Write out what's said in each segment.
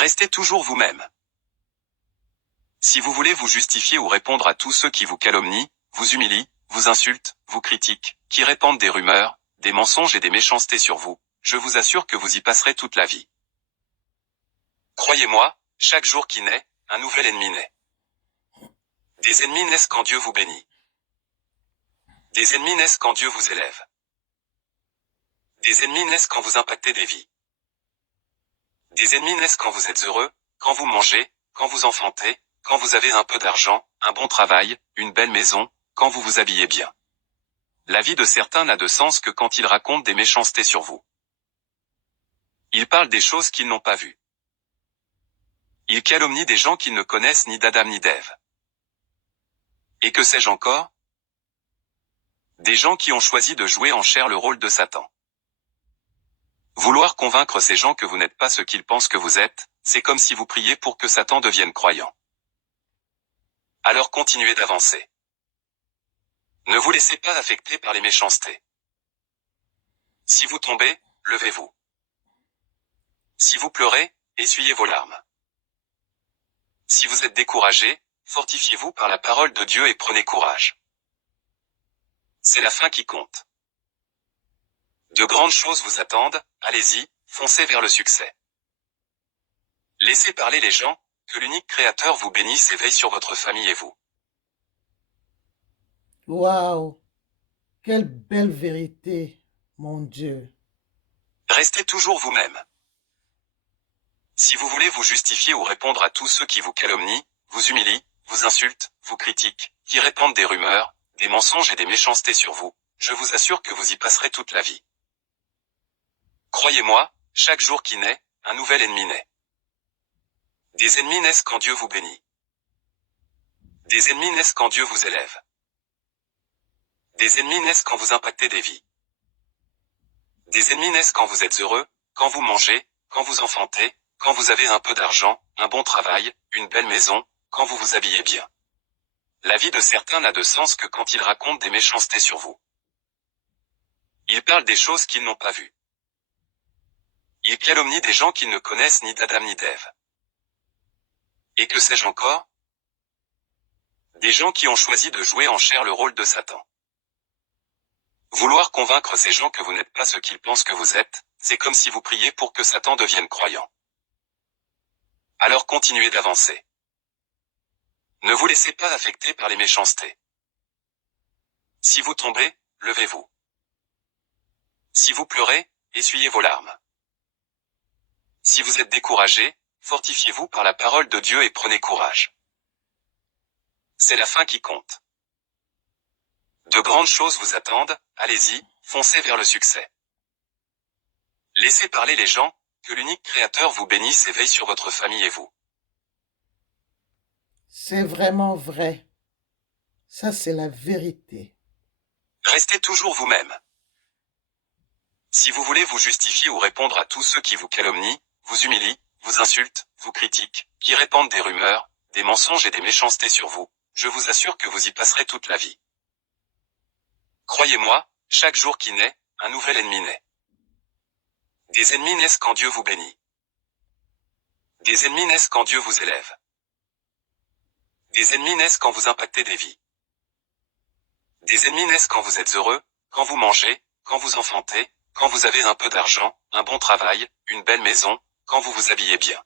Restez toujours vous-même. Si vous voulez vous justifier ou répondre à tous ceux qui vous calomnient, vous humilient, vous insultent, vous critiquent, qui répandent des rumeurs, des mensonges et des méchancetés sur vous, je vous assure que vous y passerez toute la vie. Croyez-moi, chaque jour qui naît, un nouvel ennemi naît. Des ennemis naissent quand Dieu vous bénit. Des ennemis naissent quand Dieu vous élève. Des ennemis naissent quand vous impactez des vies. Des ennemis naissent quand vous êtes heureux, quand vous mangez, quand vous enfantez, quand vous avez un peu d'argent, un bon travail, une belle maison, quand vous vous habillez bien. La vie de certains n'a de sens que quand ils racontent des méchancetés sur vous. Ils parlent des choses qu'ils n'ont pas vues. Ils calomnient des gens qu'ils ne connaissent ni d'Adam ni d'Ève. Et que sais-je encore? Des gens qui ont choisi de jouer en chair le rôle de Satan. Vouloir convaincre ces gens que vous n'êtes pas ce qu'ils pensent que vous êtes, c'est comme si vous priez pour que Satan devienne croyant. Alors continuez d'avancer. Ne vous laissez pas affecter par les méchancetés. Si vous tombez, levez-vous. Si vous pleurez, essuyez vos larmes. Si vous êtes découragé, fortifiez-vous par la parole de Dieu et prenez courage. C'est la fin qui compte. De grandes choses vous attendent, allez-y, foncez vers le succès. Laissez parler les gens, que l'unique Créateur vous bénisse et veille sur votre famille et vous. Waouh! Quelle belle vérité, mon Dieu. Restez toujours vous-même. Si vous voulez vous justifier ou répondre à tous ceux qui vous calomnient, vous humilient, vous insultent, vous critiquent, qui répandent des rumeurs, des mensonges et des méchancetés sur vous, je vous assure que vous y passerez toute la vie. Croyez-moi, chaque jour qui naît, un nouvel ennemi naît. Des ennemis naissent quand Dieu vous bénit. Des ennemis naissent quand Dieu vous élève. Des ennemis naissent quand vous impactez des vies. Des ennemis naissent quand vous êtes heureux, quand vous mangez, quand vous enfantez, quand vous avez un peu d'argent, un bon travail, une belle maison, quand vous vous habillez bien. La vie de certains n'a de sens que quand ils racontent des méchancetés sur vous. Ils parlent des choses qu'ils n'ont pas vues. Ils calomnient des gens qu'ils ne connaissent ni d'Adam ni d'Ève. Et que sais-je encore? Des gens qui ont choisi de jouer en chair le rôle de Satan. Vouloir convaincre ces gens que vous n'êtes pas ce qu'ils pensent que vous êtes, c'est comme si vous priez pour que Satan devienne croyant. Alors continuez d'avancer. Ne vous laissez pas affecter par les méchancetés. Si vous tombez, levez-vous. Si vous pleurez, essuyez vos larmes. Si vous êtes découragé, fortifiez-vous par la parole de Dieu et prenez courage. C'est la fin qui compte. De grandes choses vous attendent, allez-y, foncez vers le succès. Laissez parler les gens, que l'unique Créateur vous bénisse et veille sur votre famille et vous. C'est vraiment vrai. Ça, c'est la vérité. Restez toujours vous-même. Si vous voulez vous justifier ou répondre à tous ceux qui vous calomnient, vous humilient, vous insultent, vous critiquent, qui répandent des rumeurs, des mensonges et des méchancetés sur vous, je vous assure que vous y passerez toute la vie. Croyez-moi, chaque jour qui naît, un nouvel ennemi naît. Des ennemis naissent quand Dieu vous bénit. Des ennemis naissent quand Dieu vous élève. Des ennemis naissent quand vous impactez des vies. Des ennemis naissent quand vous êtes heureux, quand vous mangez, quand vous enfantez, quand vous avez un peu d'argent, un bon travail, une belle maison, quand vous vous habillez bien.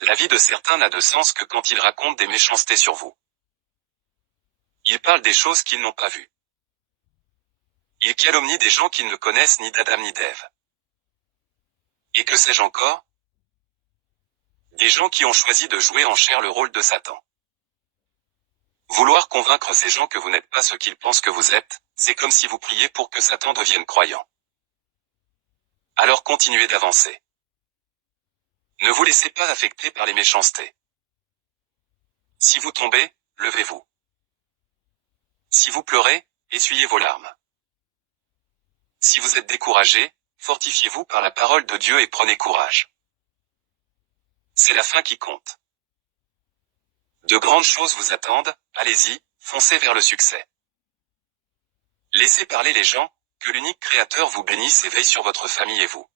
La vie de certains n'a de sens que quand ils racontent des méchancetés sur vous. Ils parlent des choses qu'ils n'ont pas vues. Ils calomnient des gens qu'ils ne connaissent ni d'Adam ni d'Ève. Et que sais-je encore? Des gens qui ont choisi de jouer en chair le rôle de Satan. Vouloir convaincre ces gens que vous n'êtes pas ce qu'ils pensent que vous êtes, c'est comme si vous priez pour que Satan devienne croyant. Alors continuez d'avancer. Ne vous laissez pas affecter par les méchancetés. Si vous tombez, levez-vous. Si vous pleurez, essuyez vos larmes. Si vous êtes découragé, fortifiez-vous par la parole de Dieu et prenez courage. C'est la fin qui compte. De grandes choses vous attendent, allez-y, foncez vers le succès. Laissez parler les gens, que l'unique Créateur vous bénisse et veille sur votre famille et vous.